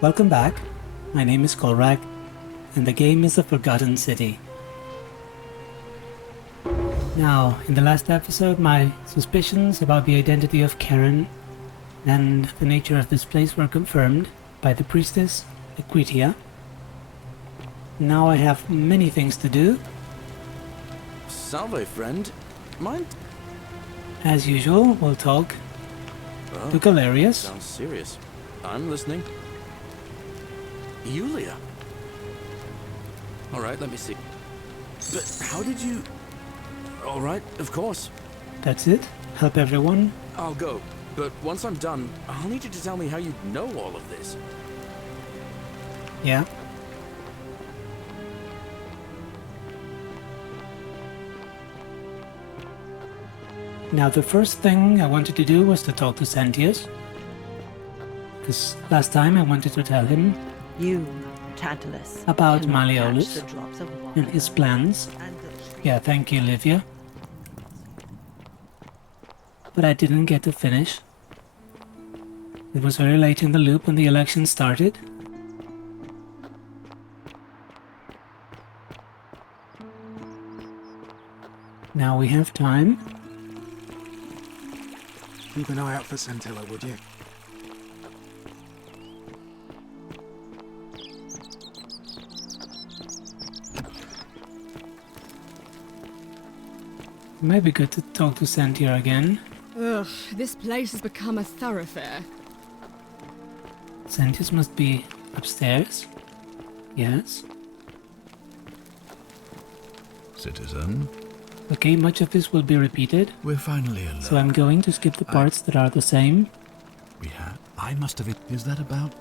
Welcome back. My name is Kolrak, and the game is The Forgotten City. Now, in the last episode, my suspicions about the identity of Karen and the nature of this place were confirmed by the priestess Lucretia. Now I have many things to do. Salve, friend. Mind? As usual, we'll talk to Galerius. Sounds serious. I'm listening. Yulia. Alright, let me see. But how did you... Alright, of course. That's it. Help everyone. I'll go. But once I'm done, I'll need you to tell me how you know all of this. Yeah. Now the first thing I wanted to do was to talk to Sentius. Because last time I wanted to tell him You, Tantalus, about cannot catch Malleolus the drops of water and his plans. and the Yeah, thank you, Livia. But I didn't get to finish. It was very late in the loop when the election started. Now we have time. Keep an eye out for Scintilla, would you? It might be good to talk to Santia again. Ugh, this place has become a thoroughfare. Sentius must be upstairs. Yes. Citizen, Okay, much of this will be repeated, we're finally alone. so I'm going to skip the parts that are the same. We have. I must have it. Is that about?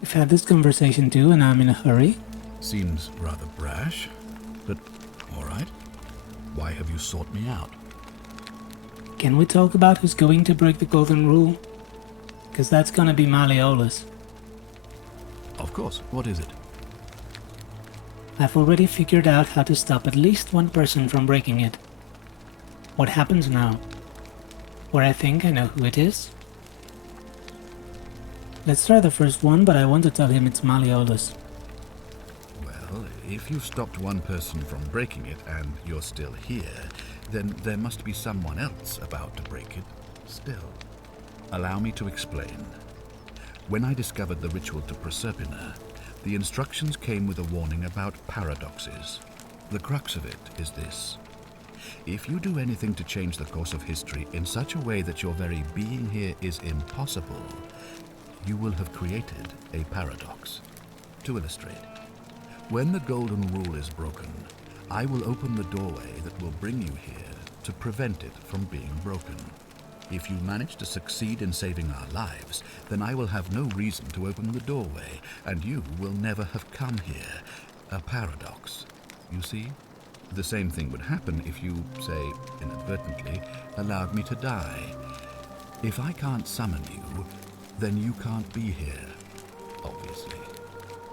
We've had this conversation too, and I'm in a hurry. Seems rather brash, but all right. Why have you sought me out? Can we talk about who's going to break the golden rule? Because that's gonna be Malleolus. Of course. What is it? I've already figured out how to stop at least one person from breaking it. What happens now? Or I think I know who it is. Let's try the first one, but I want to tell him it's Malleolus. Well, if you've stopped one person from breaking it and you're still here, then there must be someone else about to break it still. Allow me to explain. When I discovered the ritual to Proserpina, the instructions came with a warning about paradoxes. The crux of it is this. If you do anything to change the course of history in such a way that your very being here is impossible, you will have created a paradox. To illustrate, when the golden rule is broken, I will open the doorway that will bring you here to prevent it from being broken. If you manage to succeed in saving our lives, then I will have no reason to open the doorway, and you will never have come here. A paradox. You see? The same thing would happen if you, say, inadvertently, allowed me to die. If I can't summon you, then you can't be here, obviously.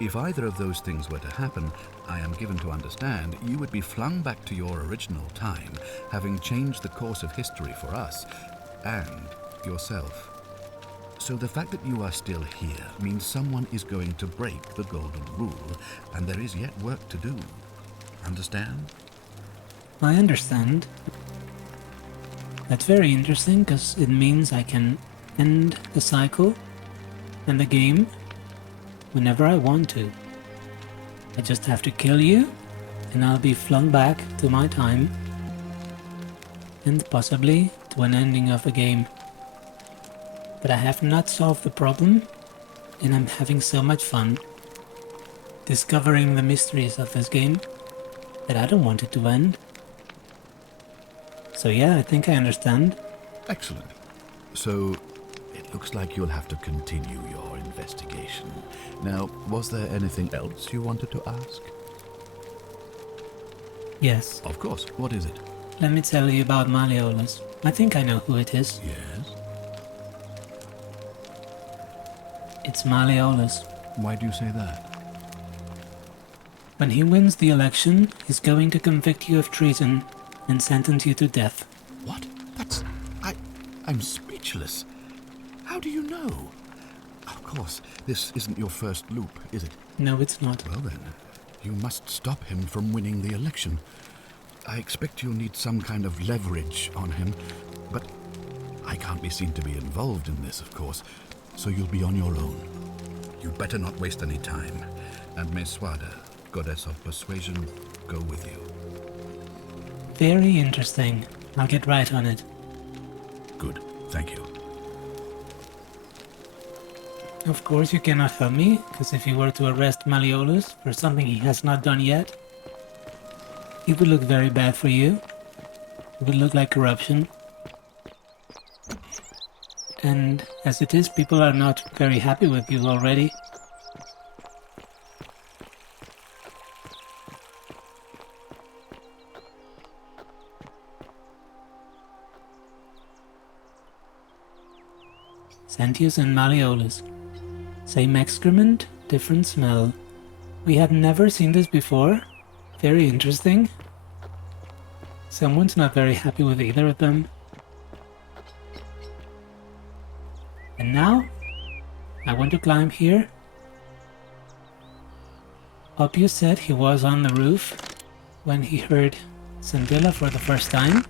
If either of those things were to happen, I am given to understand you would be flung back to your original time, having changed the course of history for us, and yourself. So the fact that you are still here means someone is going to break the golden rule, and there is yet work to do. Understand? I understand. That's very interesting, because it means I can end the cycle and the game whenever I want to. I just have to kill you, and I'll be flung back to my time, and possibly to an ending of the game. But I have not solved the problem, and I'm having so much fun discovering the mysteries of this game that I don't want it to end. So yeah, I think I understand. Excellent. So, it looks like you'll have to continue your investigation. Now, was there anything else you wanted to ask? Yes, Of course. What is it? let me tell you about Malleolus. I think I know who it is. Yes? It's Malleolus. Why do you say that? When he wins the election, he's going to convict you of treason and sentence you to death. What? I'm speechless. How do you know? Oh, course. This isn't your first loop, is it? No, it's not. Well then, you must stop him from winning the election. I expect you'll need some kind of leverage on him, but I can't be seen to be involved in this, of course, so you'll be on your own. You'd better not waste any time, and may Swada, goddess of persuasion, go with you. Very interesting. I'll get right on it. Good, thank you. Of course you cannot help me, because if you were to arrest Malleolus for something he has not done yet, it would look very bad for you. It would look like corruption. And as it is, people are not very happy with you already. Sentius and Malleolus. Same excrement, different smell. We had never seen this before. Very interesting. Someone's not very happy with either of them. And now, I want to climb here. Rufius said he was on the roof when he heard Scintilla for the first time.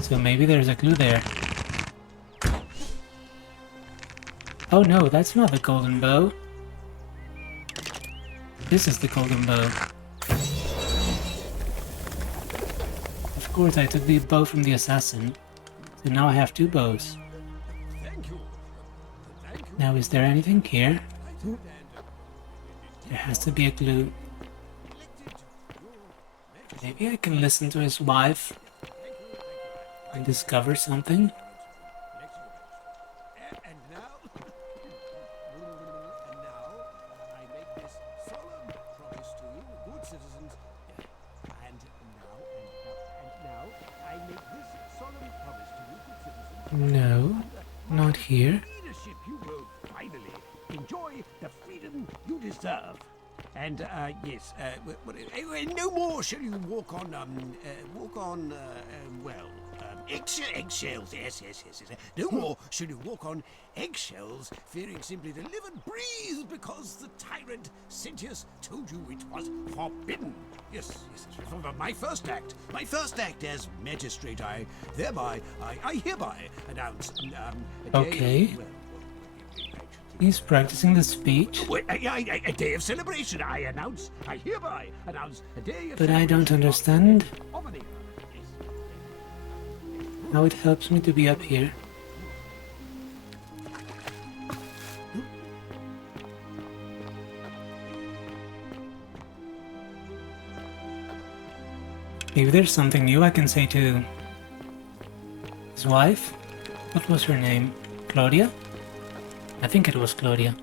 So maybe there's a clue there. Oh no, that's not the golden bow. This is the golden bow. Of course, I took the bow from the assassin, so now I have two bows. Now, is there anything here? There has to be a clue. Maybe I can listen to his wife and discover something. No, not here. Leadership, you will finally enjoy the freedom you deserve. And yes, no more shall you walk on eggshells. Yes. No more shall you walk on eggshells, fearing simply to live and breathe because the tyrant Sentius told you it was forbidden. Yes. From my first act as magistrate, I hereby announce. Okay. He's practicing the speech. A day of celebration. I hereby announce a day of celebration. But I don't understand how it helps me to be up here. Maybe there's something new I can say to his wife. What was her name? Claudia? I think it was Claudia.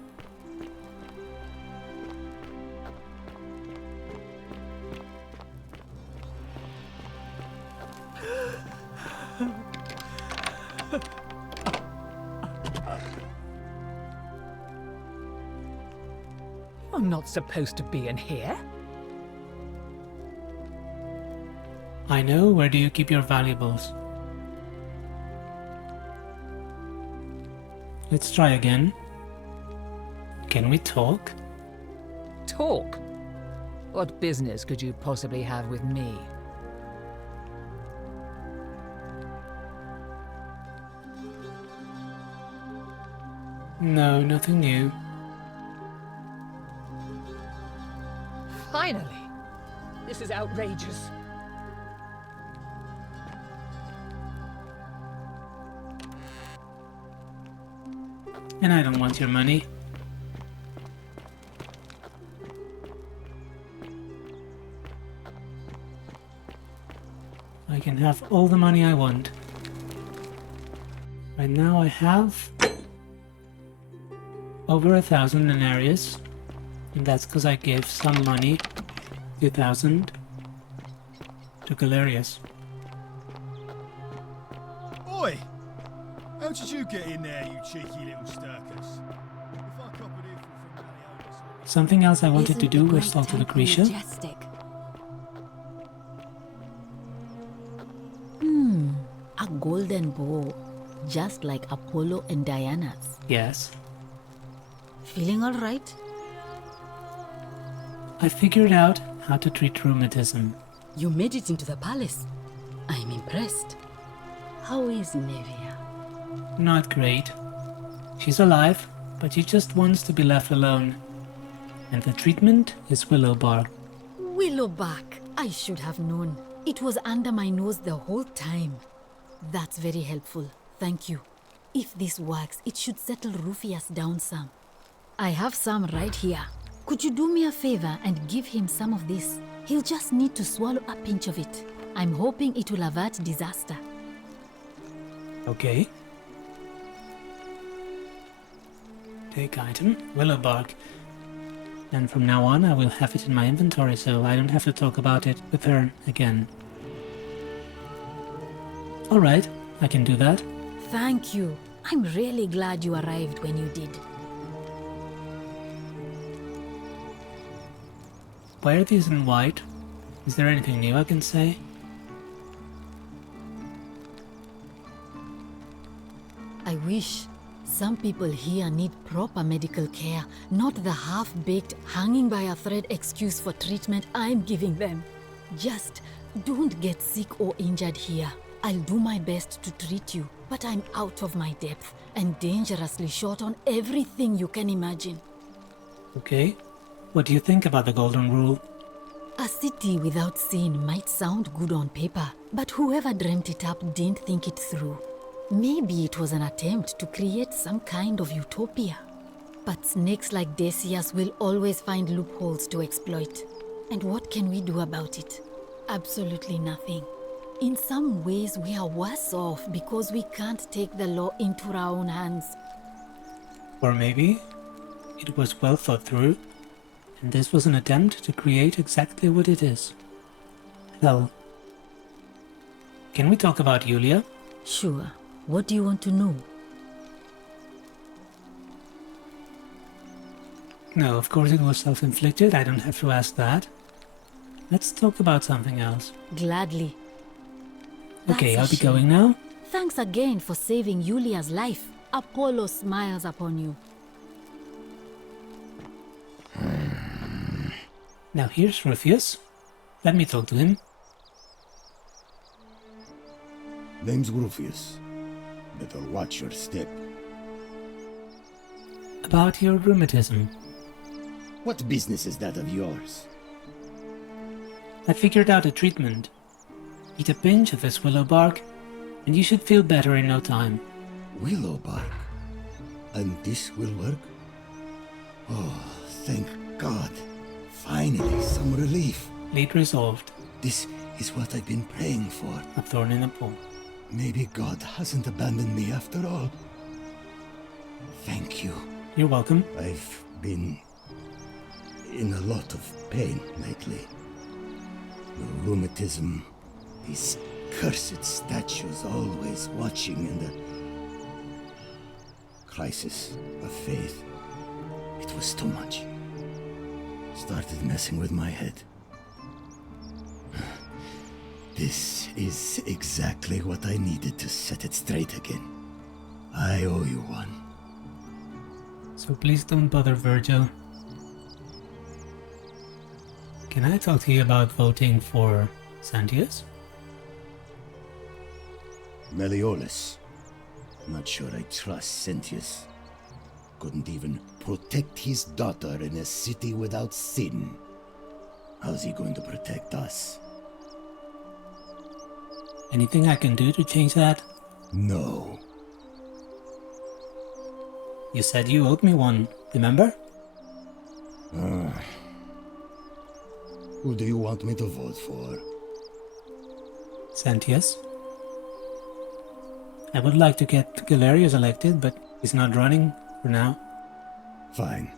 I'm not supposed to be in here. I know. Where do you keep your valuables? Let's try again. Can we talk? Talk? What business could you possibly have with me? No, nothing new. Finally! This is outrageous. And I don't want your money. I can have all the money I want. Right now I have over 1,000 denarius, and that's because I gave some money, 2,000, to Galerius. Oi! How did you get in there, you cheeky little stirkers? If I cop an earful from Malleolus... Something else I wanted to do was talk to Lucretia. Majestic? A golden bow, just like Apollo and Diana's. Yes. Feeling all right? I figured out how to treat rheumatism. You made it into the palace. I'm impressed. How is Nevia? Not great. She's alive, but she just wants to be left alone. And the treatment is willow bark. Willowback. I should have known. It was under my nose the whole time. That's very helpful. Thank you. If this works, it should settle Rufius down some. I have some right here. Could you do me a favor and give him some of this? He'll just need to swallow a pinch of it. I'm hoping it will avert disaster. Okay. Take item, willow bark. And from now on I will have it in my inventory so I don't have to talk about it with her again. Alright, I can do that. Thank you. I'm really glad you arrived when you did. Why are these in white? Is there anything new I can say? I wish. Some people here need proper medical care, not the half-baked, hanging by a thread excuse for treatment I'm giving them. Just don't get sick or injured here. I'll do my best to treat you, but I'm out of my depth and dangerously short on everything you can imagine. Okay. What do you think about the Golden Rule? A city without sin might sound good on paper, but whoever dreamt it up didn't think it through. Maybe it was an attempt to create some kind of utopia. But snakes like Decius will always find loopholes to exploit. And what can we do about it? Absolutely nothing. In some ways, we are worse off because we can't take the law into our own hands. Or maybe it was well thought through, and this was an attempt to create exactly what it is. Hell. Can we talk about Julia? Sure. What do you want to know? No, of course it was self-inflicted, I don't have to ask that. Let's talk about something else. Gladly. Okay, I'll That's a be shame. going now. Thanks again for saving Julia's life. Apollo smiles upon you. Now here's Rufius. Let me talk to him. Name's Rufius. Better watch your step. About your rheumatism. What business is that of yours? I figured out a treatment. Eat a pinch of this willow bark, and you should feel better in no time. Willow bark? And this will work? Oh, thank God. Finally, some relief. Lead resolved. This is what I've been praying for. A thorn in the pool. Maybe God hasn't abandoned me after all. Thank you. You're welcome. I've been in a lot of pain lately. The rheumatism, these cursed statues always watching, and the crisis of faith. It was too much. Started messing with my head. This is exactly what I needed to set it straight again. I owe you one. So please don't bother Virgil. Can I talk to you about voting for Sentius? Malleolus. Not sure I trust Sentius. Couldn't even protect his daughter in a city without sin. How's he going to protect us? Anything I can do to change that? No. You said you owed me one, remember? Who do you want me to vote for? Sentius. I would like to get Galerius elected, but he's not running for now. Fine.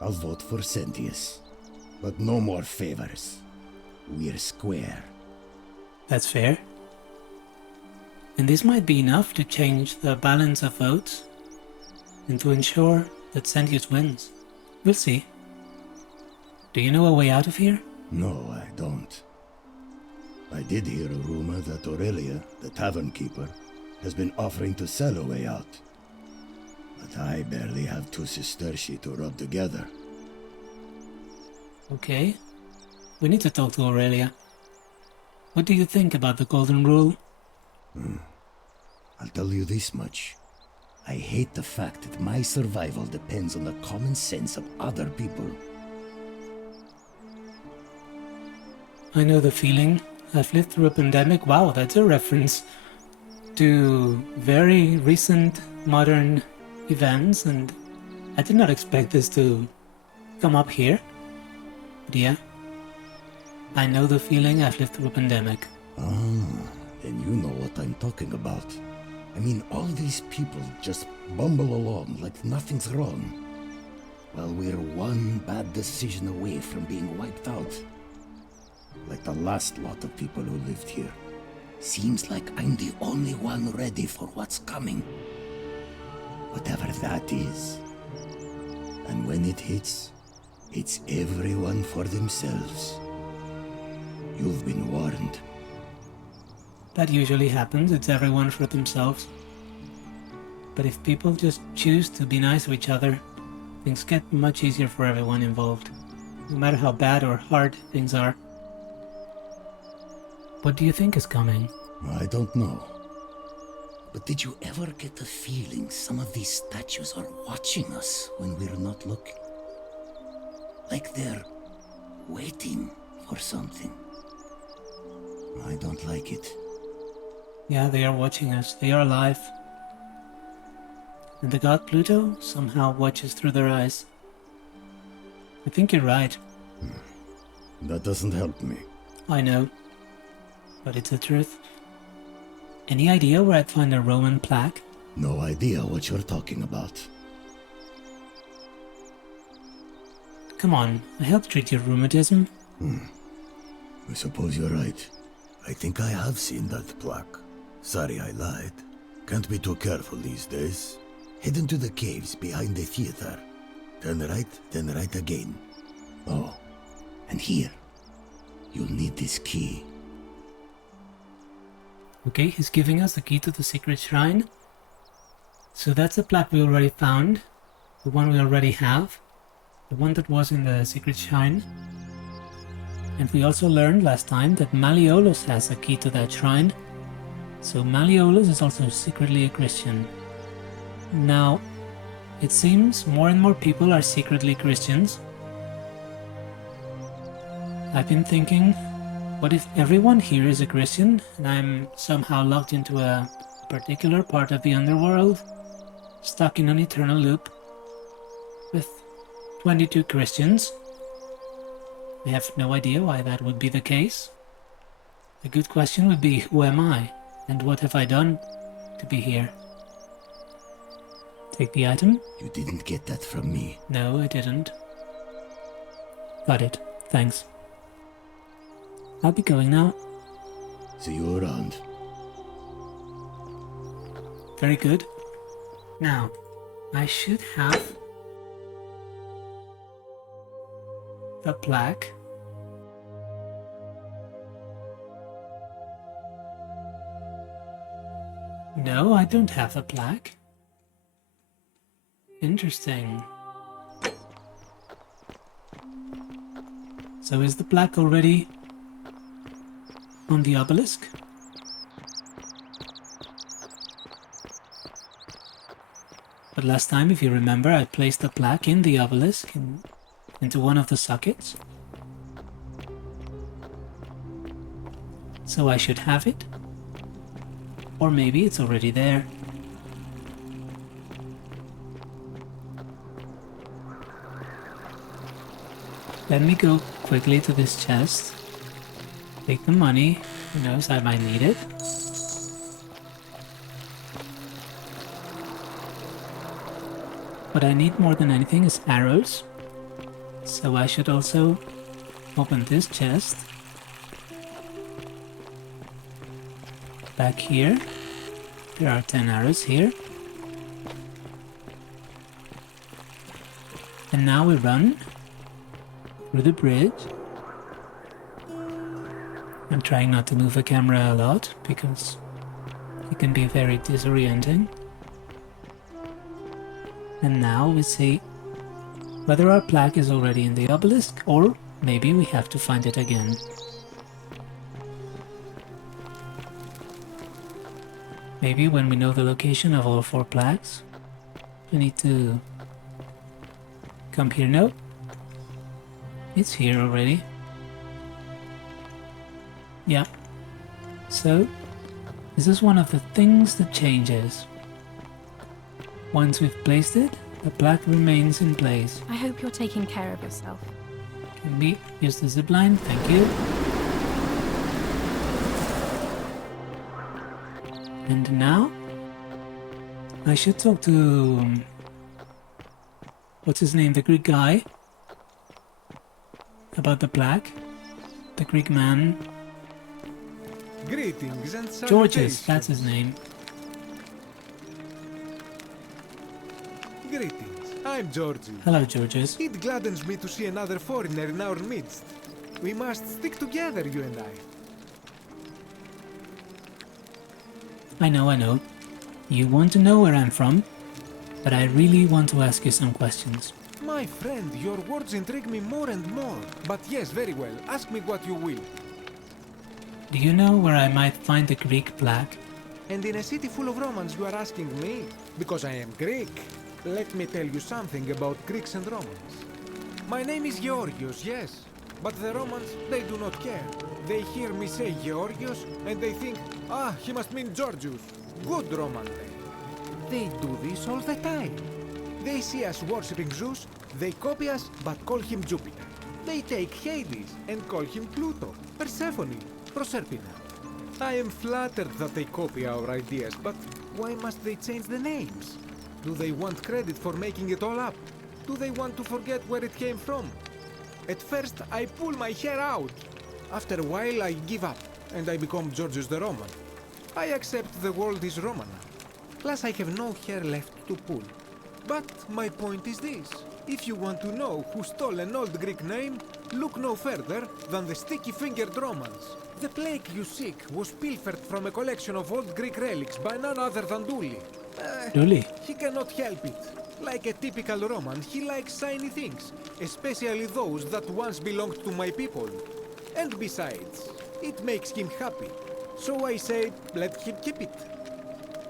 I'll vote for Sentius. But no more favors. We're square. That's fair. And this might be enough to change the balance of votes and to ensure that Sentius wins. We'll see. Do you know a way out of here? No, I don't. I did hear a rumor that Aurelia, the tavern keeper, has been offering to sell a way out. But I barely have two sesterci to rub together. Okay. We need to talk to Aurelia. What do you think about the Golden Rule? I'll tell you this much. I hate the fact that my survival depends on the common sense of other people. I know the feeling. I've lived through a pandemic. Wow, that's a reference to very recent modern events, and I did not expect this to come up here. But yeah, I know the feeling. I've lived through a pandemic. Then you know what I'm talking about. I mean, all these people just bumble along like nothing's wrong, while we're one bad decision away from being wiped out. Like the last lot of people who lived here. Seems like I'm the only one ready for what's coming. Whatever that is. And when it hits, it's everyone for themselves. You've been warned. That usually happens. It's everyone for themselves. But if people just choose to be nice to each other, things get much easier for everyone involved. No matter how bad or hard things are. What do you think is coming? I don't know. But did you ever get the feeling some of these statues are watching us when we're not looking? Like they're waiting for something. I don't like it. Yeah, they are watching us. They are alive. And the god Pluto somehow watches through their eyes. I think you're right. That doesn't help me. I know. But it's the truth. Any idea where I'd find a Roman plaque? No idea what you're talking about. Come on, I helped treat your rheumatism. I suppose you're right. I think I have seen that plaque. Sorry I lied. Can't be too careful these days. Head into the caves behind the theater. Turn right, then right again. Oh, and here. You'll need this key. Okay, he's giving us the key to the secret shrine. So that's the plaque we already found. The one we already have. The one that was in the secret shrine. And we also learned last time that Malleolus has a key to that shrine. So Malleolus is also secretly a Christian. Now, it seems more and more people are secretly Christians. I've been thinking, what if everyone here is a Christian and I'm somehow locked into a particular part of the underworld, stuck in an eternal loop with 22 Christians? I have no idea why that would be the case. A good question would be, who am I? And what have I done to be here? Take the item? You didn't get that from me. No, I didn't. Got it. Thanks. I'll be going now. See you around. Very good. Now, I should have the plaque. No, I don't have the plaque. Interesting. So is the plaque already on the obelisk? But last time, if you remember, I placed the plaque in the obelisk, into one of the sockets. So I should have it. Or maybe it's already there. Let me go quickly to this chest. Take the money. Who knows, I might need it. What I need more than anything is arrows. So I should also open this chest. Back here. There are 10 arrows here. And now we run through the bridge. I'm trying not to move the camera a lot because it can be very disorienting. And now we see whether our plaque is already in the obelisk, or maybe we have to find it again. Maybe when we know the location of all 4 plaques, we need to come here. No, it's here already. Yeah. So, this is one of the things that changes. Once we've placed it, the plaque remains in place. I hope you're taking care of yourself. Can we use the zipline? Thank you. And now, I should talk to... what's his name? The Greek guy? About the plaque? The Greek man? Greetings and salutations. Georges, that's his name. Greetings. I'm Georges. Hello, Georges. It gladdens me to see another foreigner in our midst. We must stick together, you and I. I know. You want to know where I'm from, but I really want to ask you some questions. My friend, your words intrigue me more and more. But yes, very well. Ask me what you will. Do you know where I might find the Greek plaque? And in a city full of Romans you are asking me? Because I am Greek. Let me tell you something about Greeks and Romans. My name is Georgios, yes. But the Romans, they do not care. They hear me say Georgios and they think, ah, he must mean Georgius. Good Roman they do this all the time. They see us worshipping Zeus, they copy us but call him Jupiter. They take Hades and call him Pluto, Persephone, Proserpina. I am flattered that they copy our ideas, but why must they change the names? Do they want credit for making it all up? Do they want to forget where it came from? At first, I pull my hair out. After a while, I give up, and I become Georgius the Roman. I accept the world is Roman now. Plus, I have no hair left to pull. But my point is this. If you want to know who stole an old Greek name, look no further than the sticky-fingered Romans. The plaque you seek was pilfered from a collection of old Greek relics by none other than Duli. Duli? He cannot help it. Like a typical Roman, he likes shiny things, especially those that once belonged to my people. And besides, it makes him happy. So I say, let him keep it.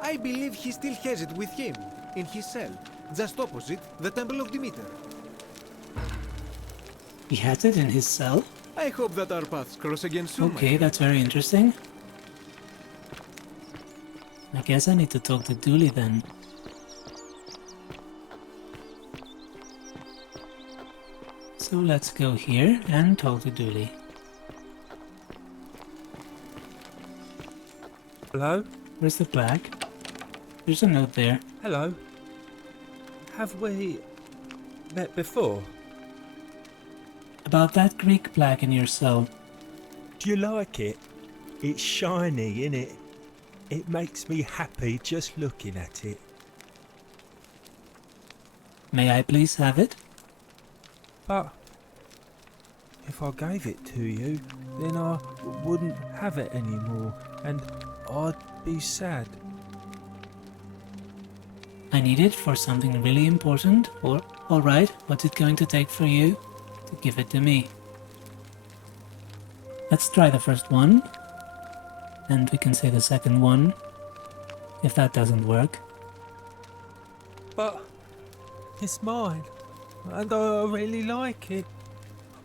I believe he still has it with him, in his cell, just opposite the Temple of Demeter. He has it in his cell? I hope that our paths cross again soon. Okay, that's very interesting. I guess I need to talk to Dooley then. So let's go here and talk to Dooley. Hello? Where's the plaque? There's a note there. Hello? Have we met before? About that Greek plaque in your cell. Do you like it? It's shiny, innit? It makes me happy just looking at it. May I please have it? But if I gave it to you, then I wouldn't have it anymore, and I'd be sad. I need it for something really important, or alright, what's it going to take for you to give it to me? Let's try the first one, and we can say the second one, if that doesn't work. But it's mine, and I really like it.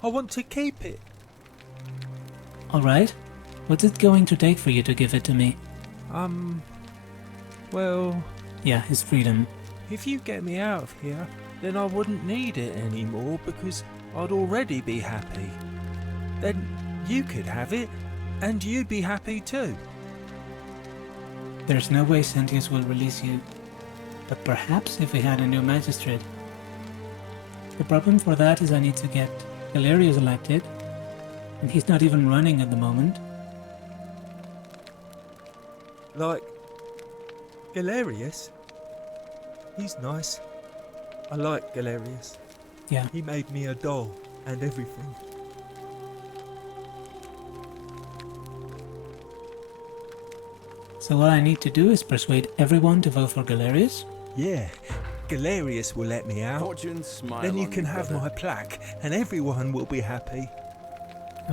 I want to keep it. Alright, what's it going to take for you to give it to me? Well... Yeah, his freedom. If you get me out of here, then I wouldn't need it anymore because I'd already be happy. Then you could have it, and you'd be happy too. There's no way Sentius will release you. But perhaps if we had a new magistrate. The problem for that is I need to get Galerius elected, and he's not even running at the moment. Like Galerius? He's nice. I like Galerius. Yeah. He made me a doll and everything. So what I need to do is persuade everyone to vote for Galerius? Yeah, Galerius will let me out. Fortune smile Then you on can have brother. my plaque, and everyone will be happy.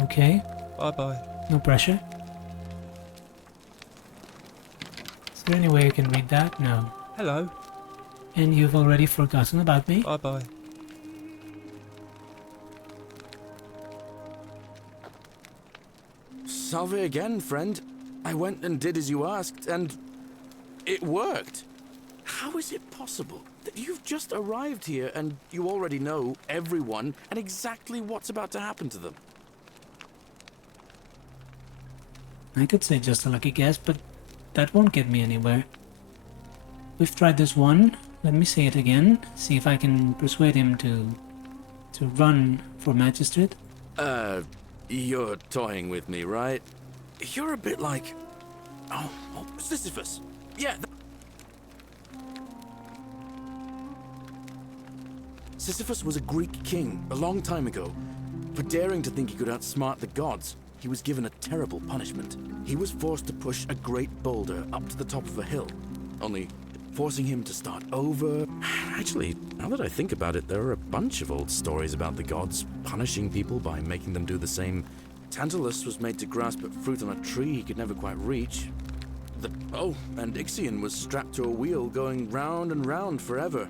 Okay, Bye-bye. no pressure. Is there any way you can read that? No. Hello. And you've already forgotten about me? Bye-bye. Salve again, friend. I went and did as you asked, and it worked. How is it possible that you've just arrived here and you already know everyone and exactly what's about to happen to them? I could say just a lucky guess, but that won't get me anywhere. We've tried this one. Let me say it again. See if I can persuade him to run for magistrate. You're toying with me, right? You're a bit like... Oh, Sisyphus. Yeah. Sisyphus was a Greek king a long time ago. For daring to think he could outsmart the gods, he was given a terrible punishment. He was forced to push a great boulder up to the top of a hill, only forcing him to start over. Actually, now that I think about it, there are a bunch of old stories about the gods punishing people by making them do the same. Tantalus was made to grasp at fruit on a tree he could never quite reach. And Ixion was strapped to a wheel going round and round forever.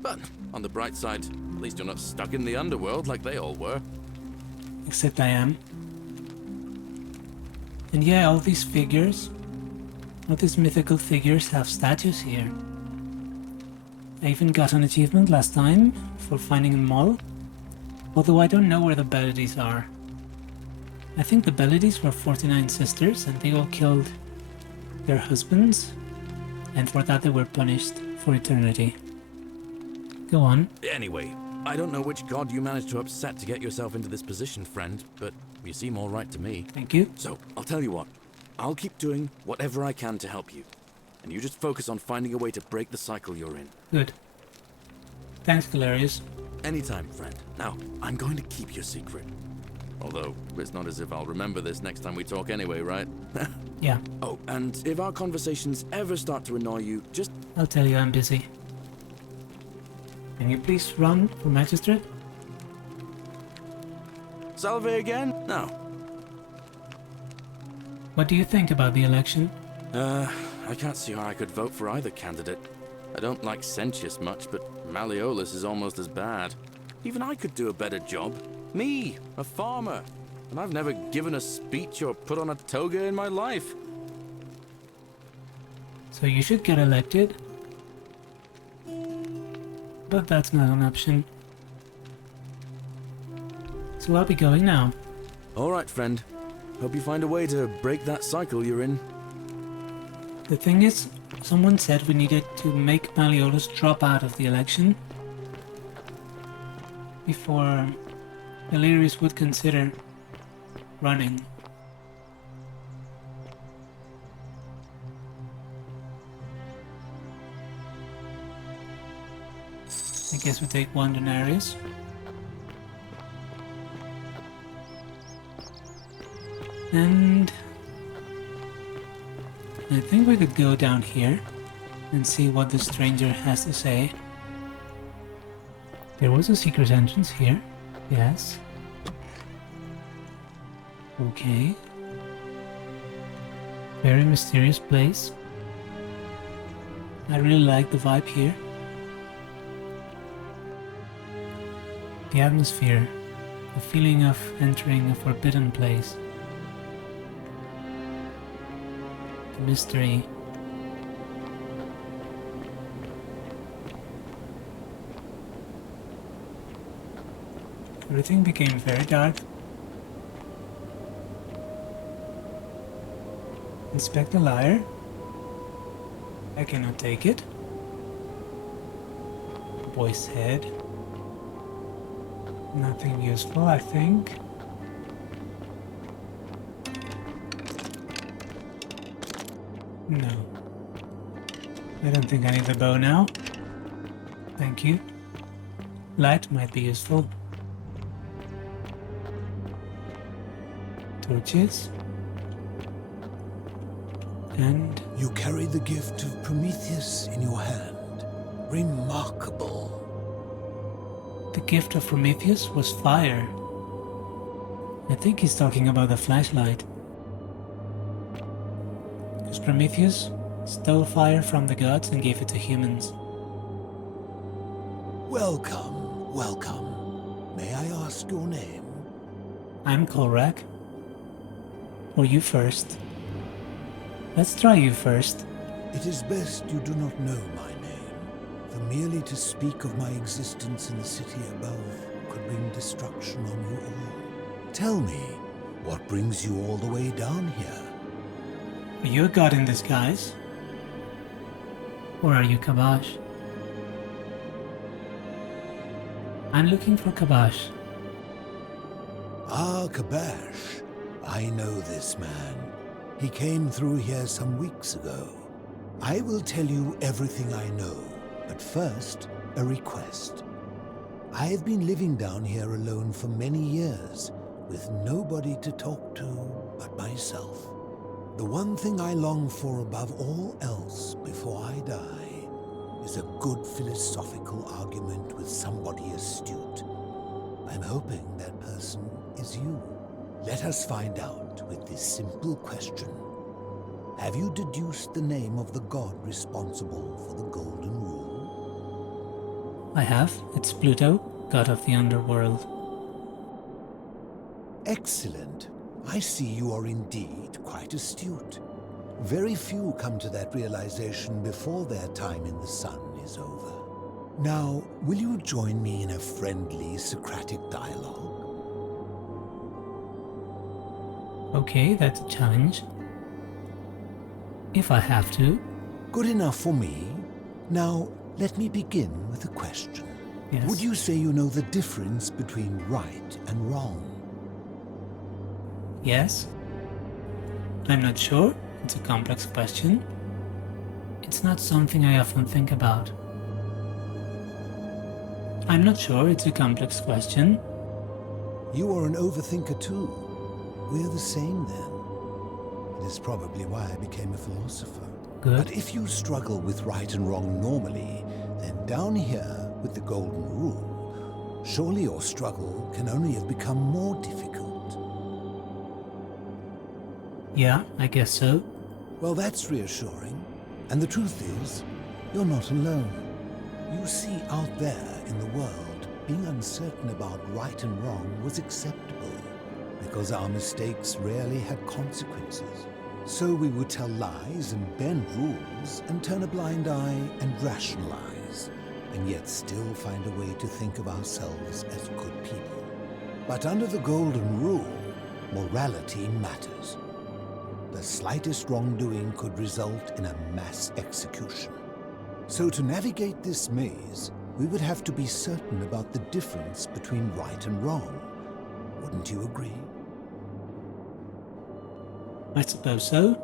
But on the bright side, at least you're not stuck in the underworld like they all were. Except I am. And yeah, all these figures, all these mythical figures have statues here. I even got an achievement last time for finding them all, although I don't know where the Bellides are. I think the Bellides were 49 sisters and they all killed their husbands, and for that they were punished for eternity. Go on. Anyway, I don't know which god you managed to upset to get yourself into this position, friend, but you seem all right to me. Thank you. So, I'll tell you what. I'll keep doing whatever I can to help you. And you just focus on finding a way to break the cycle you're in. Good. Thanks, Galerius. Anytime, friend. Now, I'm going to keep your secret. Although, it's not as if I'll remember this next time we talk anyway, right? Yeah. Oh, and if our conversations ever start to annoy you, just... I'll tell you I'm busy. Can you please run for magistrate? Salve again? No. What do you think about the election? I can't see how I could vote for either candidate. I don't like Sentius much, but Malleolus is almost as bad. Even I could do a better job. Me, a farmer. And I've never given a speech or put on a toga in my life. So you should get elected. But that's not an option. So I'll be going now. Alright, friend. Hope you find a way to break that cycle you're in. The thing is, someone said we needed to make Malleolus drop out of the election before Galerius would consider running. I guess we take 1 denarius. And I think we could go down here and see what the stranger has to say. There was a secret entrance here. Yes. Okay. Very mysterious place. I really like the vibe here. The atmosphere, the feeling of entering a forbidden place. The mystery. Everything became very dark. Inspect the lyre. I cannot take it. Boy's head. Nothing useful, I think. No. I don't think I need the bow now. Thank you. Light might be useful. Torches. And... You carry the gift of Prometheus in your hand. Remarkable. The gift of Prometheus was fire. I think he's talking about the flashlight. Because Prometheus stole fire from the gods and gave it to humans. Welcome, welcome. May I ask your name? I'm Kolrak. Or you first. Let's try you first. It is best you do not know my name, for merely to speak of my existence in the city above could bring destruction on you all. Tell me, what brings you all the way down here? Are you a god in disguise? Or are you Kabash? I'm looking for Kabash. Ah, Kabash. I know this man. He came through here some weeks ago. I will tell you everything I know, but first, a request. I have been living down here alone for many years, with nobody to talk to but myself. The one thing I long for above all else before I die is a good philosophical argument with somebody astute. I'm hoping that person is you. Let us find out with this simple question. Have you deduced the name of the god responsible for the Golden Rule? I have. It's Pluto, god of the underworld. Excellent. I see you are indeed quite astute. Very few come to that realization before their time in the sun is over. Now, will you join me in a friendly Socratic dialogue? Okay, that's a challenge. If I have to. Good enough for me. Now, let me begin with a question. Yes. Would you say you know the difference between right and wrong? Yes. I'm not sure. It's a complex question. It's not something I often think about. I'm not sure. It's a complex question. You are an overthinker too. We're the same then. It is probably why I became a philosopher. Good. But if you struggle with right and wrong normally, then down here with the Golden Rule, surely your struggle can only have become more difficult. Yeah, I guess so. Well, that's reassuring. And the truth is, you're not alone. You see, out there in the world, being uncertain about right and wrong was acceptable, because our mistakes rarely had consequences. So we would tell lies and bend rules and turn a blind eye and rationalize, and yet still find a way to think of ourselves as good people. But under the Golden Rule, morality matters. The slightest wrongdoing could result in a mass execution. So to navigate this maze, we would have to be certain about the difference between right and wrong. Wouldn't you agree? I suppose so.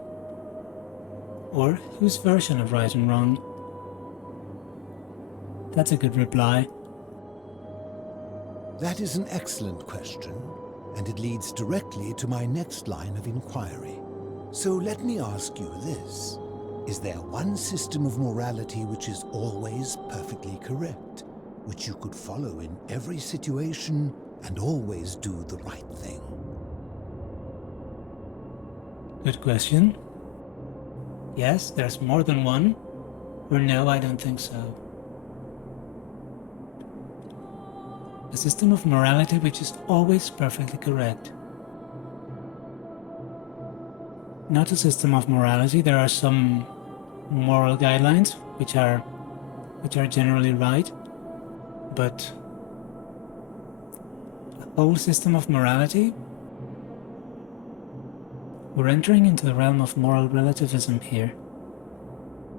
Or whose version of right and wrong? That's a good reply. That is an excellent question, and it leads directly to my next line of inquiry. So let me ask you this. Is there one system of morality which is always perfectly correct, which you could follow in every situation and always do the right thing? Good question. Yes, there's more than one. Or no, I don't think so. A system of morality which is always perfectly correct. Not a system of morality. There are some moral guidelines which are generally right, but a whole system of morality? We're entering into the realm of moral relativism here.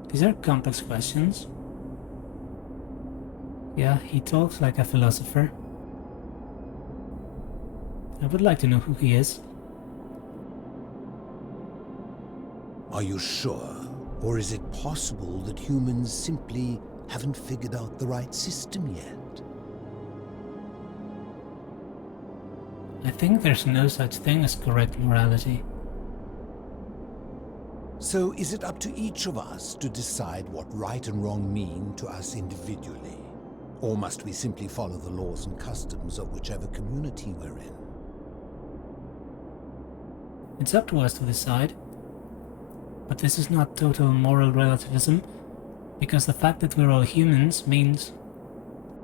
These are complex questions. Yeah, he talks like a philosopher. I would like to know who he is. Are you sure? Or is it possible that humans simply haven't figured out the right system yet? I think there's no such thing as correct morality. So is it up to each of us to decide what right and wrong mean to us individually? Or must we simply follow the laws and customs of whichever community we're in? It's up to us to decide. But this is not total moral relativism, because the fact that we're all humans means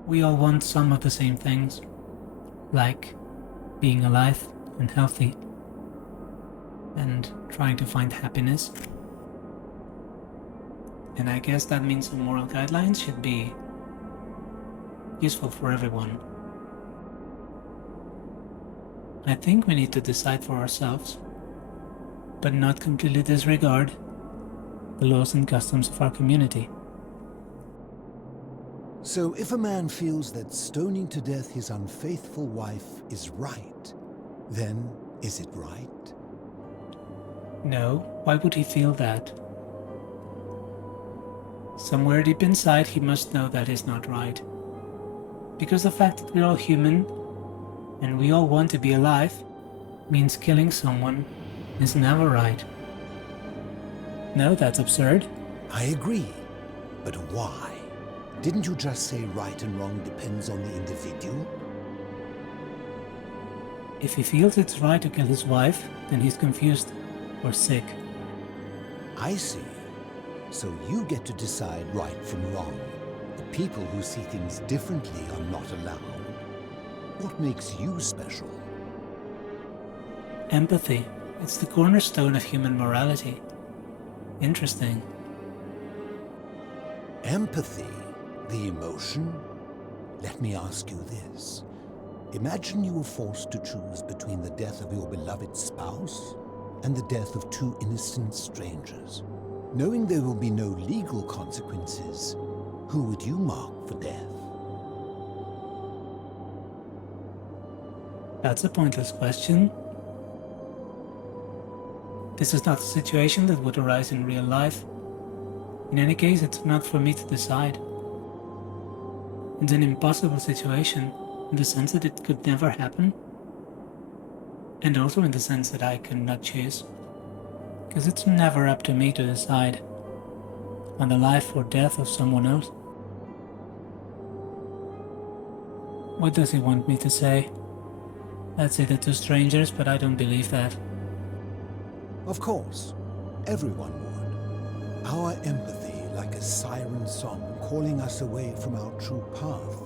we all want some of the same things, like being alive and healthy, and trying to find happiness. And I guess that means the moral guidelines should be useful for everyone. I think we need to decide for ourselves, but not completely disregard the laws and customs of our community. So if a man feels that stoning to death his unfaithful wife is right, then is it right? No, why would he feel that? Somewhere deep inside he must know that is not right. Because the fact that we're all human, and we all want to be alive, means killing someone is never right. No, that's absurd. I agree, but why? Didn't you just say right and wrong depends on the individual? If he feels it's right to kill his wife, then he's confused or sick. I see. So you get to decide right from wrong. The people who see things differently are not allowed. What makes you special? Empathy. It's the cornerstone of human morality. Interesting. Empathy? The emotion? Let me ask you this. Imagine you were forced to choose between the death of your beloved spouse and the death of two innocent strangers. Knowing there will be no legal consequences, who would you mark for death? That's a pointless question. This is not a situation that would arise in real life. In any case, it's not for me to decide. It's an impossible situation, in the sense that it could never happen, and also in the sense that I cannot choose, because it's never up to me to decide on the life or death of someone else. What does he want me to say? I'd say that to strangers, but I don't believe that. Of course, everyone would. Our empathy, like a siren song calling us away from our true path,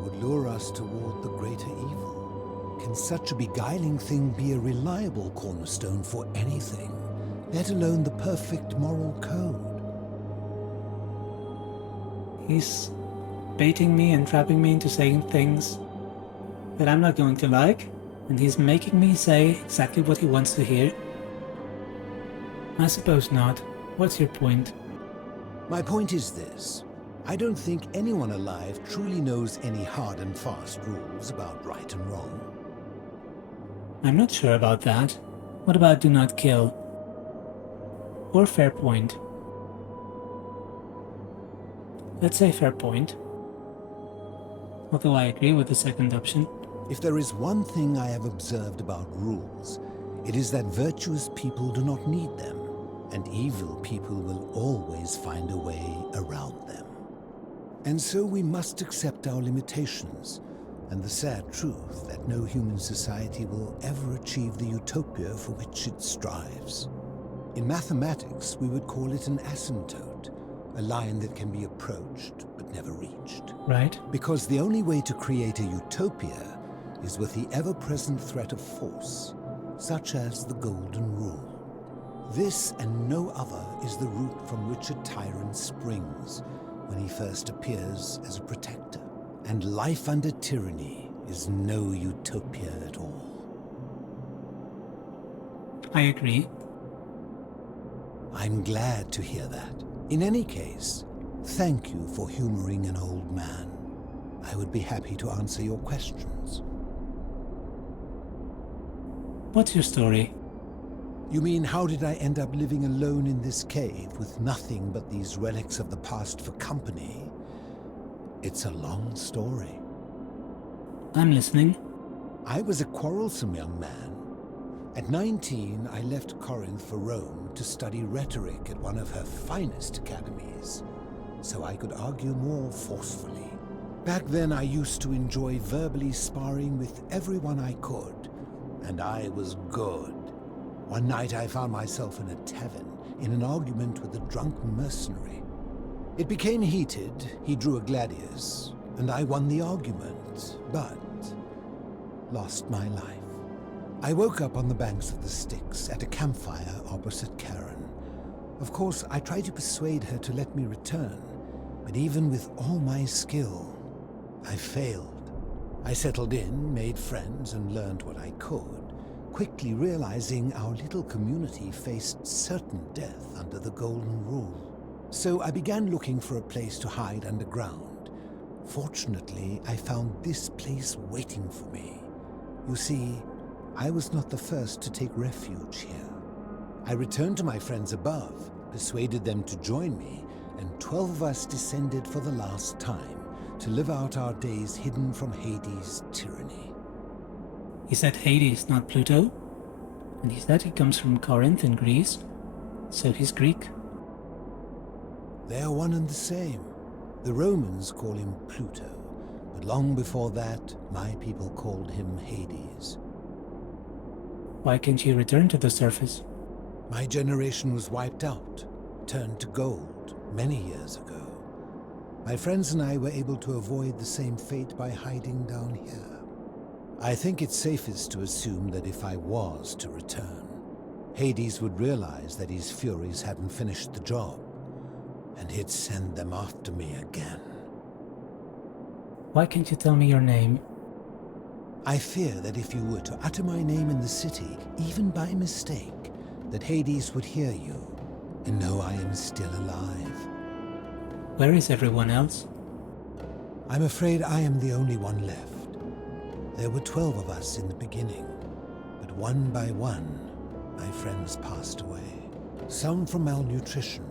would lure us toward the greater evil. Can such a beguiling thing be a reliable cornerstone for anything, let alone the perfect moral code? He's baiting me and trapping me into saying things that I'm not going to like, and he's making me say exactly what he wants to hear. I suppose not. What's your point? My point is this. I don't think anyone alive truly knows any hard and fast rules about right and wrong. I'm not sure about that. What about do not kill? Or fair point? Let's say fair point. Although I agree with the second option. If there is one thing I have observed about rules, it is that virtuous people do not need them, and evil people will always find a way around them. And so we must accept our limitations, and the sad truth that no human society will ever achieve the utopia for which it strives. In mathematics, we would call it an asymptote, a line that can be approached but never reached. Right. Because the only way to create a utopia is with the ever-present threat of force, such as the Golden Rule. This and no other is the root from which a tyrant springs when he first appears as a protector. And life under tyranny is no utopia at all. I agree. I'm glad to hear that. In any case, thank you for humoring an old man. I would be happy to answer your questions. What's your story? You mean, how did I end up living alone in this cave with nothing but these relics of the past for company? It's a long story. I'm listening. I was a quarrelsome young man. At 19, I left Corinth for Rome to study rhetoric at one of her finest academies, so I could argue more forcefully. Back then, I used to enjoy verbally sparring with everyone I could, and I was good. One night I found myself in a tavern, in an argument with a drunk mercenary. It became heated, he drew a gladius, and I won the argument, but lost my life. I woke up on the banks of the Styx at a campfire opposite Karen. Of course, I tried to persuade her to let me return, but even with all my skill, I failed. I settled in, made friends, and learned what I could, quickly realizing our little community faced certain death under the Golden Rule. So I began looking for a place to hide underground. Fortunately, I found this place waiting for me. You see, I was not the first to take refuge here. I returned to my friends above, persuaded them to join me, and 12 of us descended for the last time, to live out our days hidden from Hades' tyranny. He said Hades, not Pluto. And he said he comes from Corinth in Greece, so he's Greek. They are one and the same. The Romans call him Pluto, but long before that, my people called him Hades. Why can't you return to the surface? My generation was wiped out, turned to gold, many years ago. My friends and I were able to avoid the same fate by hiding down here. I think it's safest to assume that if I was to return, Hades would realize that his furies hadn't finished the job, and he'd send them after me again. Why can't you tell me your name? I fear that if you were to utter my name in the city, even by mistake, that Hades would hear you and know I am still alive. Where is everyone else? I'm afraid I am the only one left. There were 12 of us in the beginning, but one by one, my friends passed away. Some from malnutrition,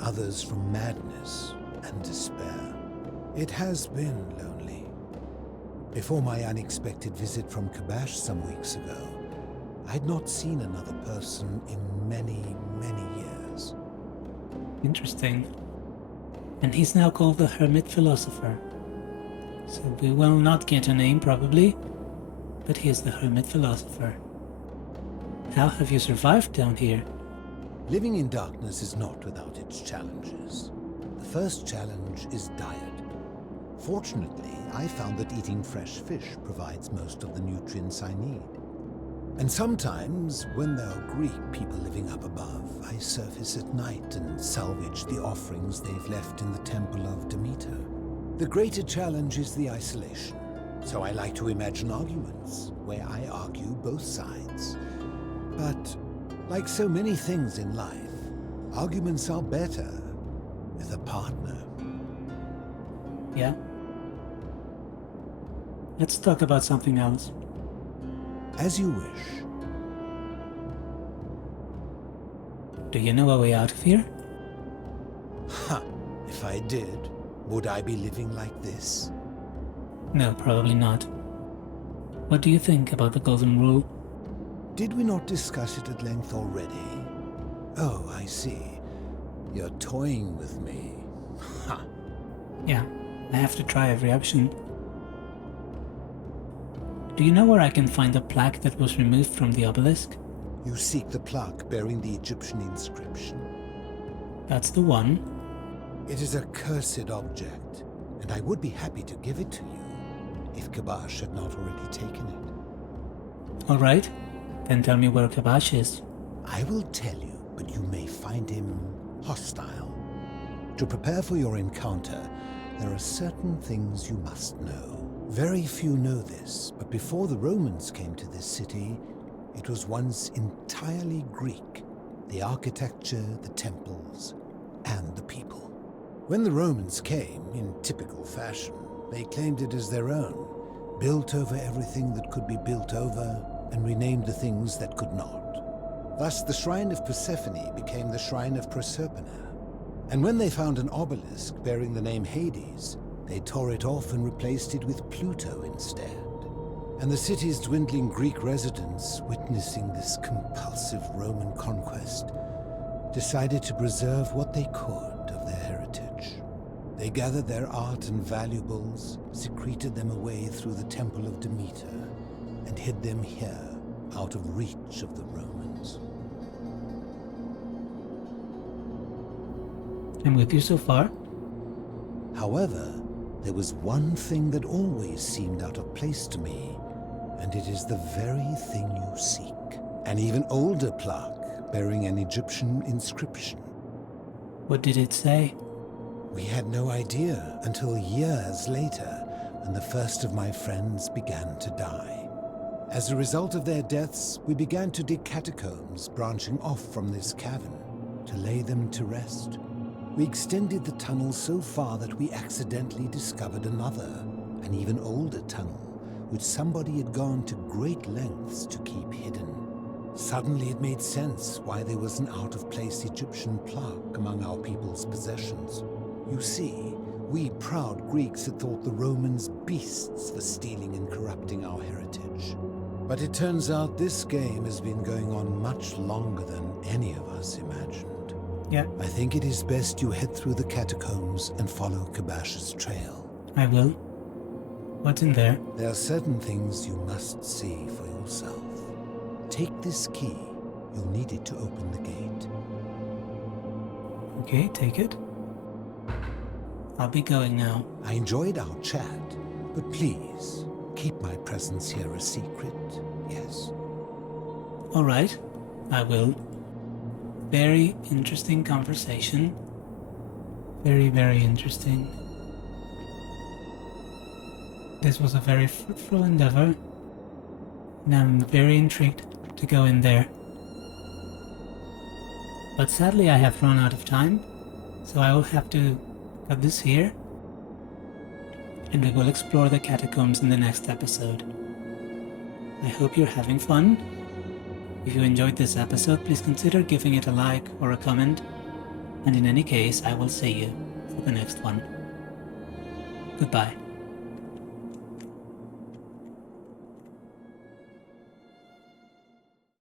others from madness and despair. It has been lonely. Before my unexpected visit from Kabash some weeks ago, I'd not seen another person in many, many years. Interesting. And he's now called the Hermit Philosopher. So we will not get a name probably, but he is the Hermit Philosopher. How have you survived down here? Living in darkness is not without its challenges. The first challenge is diet. Fortunately, I found that eating fresh fish provides most of the nutrients I need. And sometimes, when there are Greek people living up above, I surface at night and salvage the offerings they've left in the temple of Demeter. The greater challenge is the isolation, so I like to imagine arguments, where I argue both sides. But, like so many things in life, arguments are better with a partner. Yeah? Let's talk about something else. As you wish. Do you know a way out of here? Ha! If I did, would I be living like this? No, probably not. What do you think about the Golden Rule? Did we not discuss it at length already? Oh, I see. You're toying with me. Ha! Yeah, I have to try every option. Do you know where I can find the plaque that was removed from the obelisk? You seek the plaque bearing the Egyptian inscription? That's the one. It is a cursed object, and I would be happy to give it to you, if Kabash had not already taken it. Alright, then tell me where Kabash is. I will tell you, but you may find him hostile. To prepare for your encounter, there are certain things you must know. Very few know this, but before the Romans came to this city, it was once entirely Greek. The architecture, the temples, and the people. When the Romans came, in typical fashion, they claimed it as their own, built over everything that could be built over, and renamed the things that could not. Thus, the shrine of Persephone became the shrine of Proserpina. And when they found an obelisk bearing the name Hades, they tore it off and replaced it with Pluto instead. And the city's dwindling Greek residents, witnessing this compulsive Roman conquest, decided to preserve what they could of their heritage. They gathered their art and valuables, secreted them away through the Temple of Demeter, and hid them here, out of reach of the Romans. I'm with you so far. However, there was one thing that always seemed out of place to me, and it is the very thing you seek. An even older plaque bearing an Egyptian inscription. What did it say? We had no idea until years later, when the first of my friends began to die. As a result of their deaths, we began to dig catacombs branching off from this cavern to lay them to rest. We extended the tunnel so far that we accidentally discovered another, an even older tunnel, which somebody had gone to great lengths to keep hidden. Suddenly it made sense why there was an out-of-place Egyptian plaque among our people's possessions. You see, we proud Greeks had thought the Romans beasts for stealing and corrupting our heritage. But it turns out this game has been going on much longer than any of us imagined. Yeah. I think it is best you head through the catacombs and follow Kabash's trail. I will. What's in there? There are certain things you must see for yourself. Take this key. You'll need it to open the gate. Okay, take it. I'll be going now. I enjoyed our chat, but please, keep my presence here a secret, yes? All right, I will. Very interesting conversation. Very, very interesting. This was a very fruitful endeavor, and I'm very intrigued to go in there. But sadly I have run out of time, so I will have to cut this here, and we will explore the catacombs in the next episode. I hope you're having fun. If you enjoyed this episode, please consider giving it a like or a comment, and in any case, I will see you for the next one. Goodbye.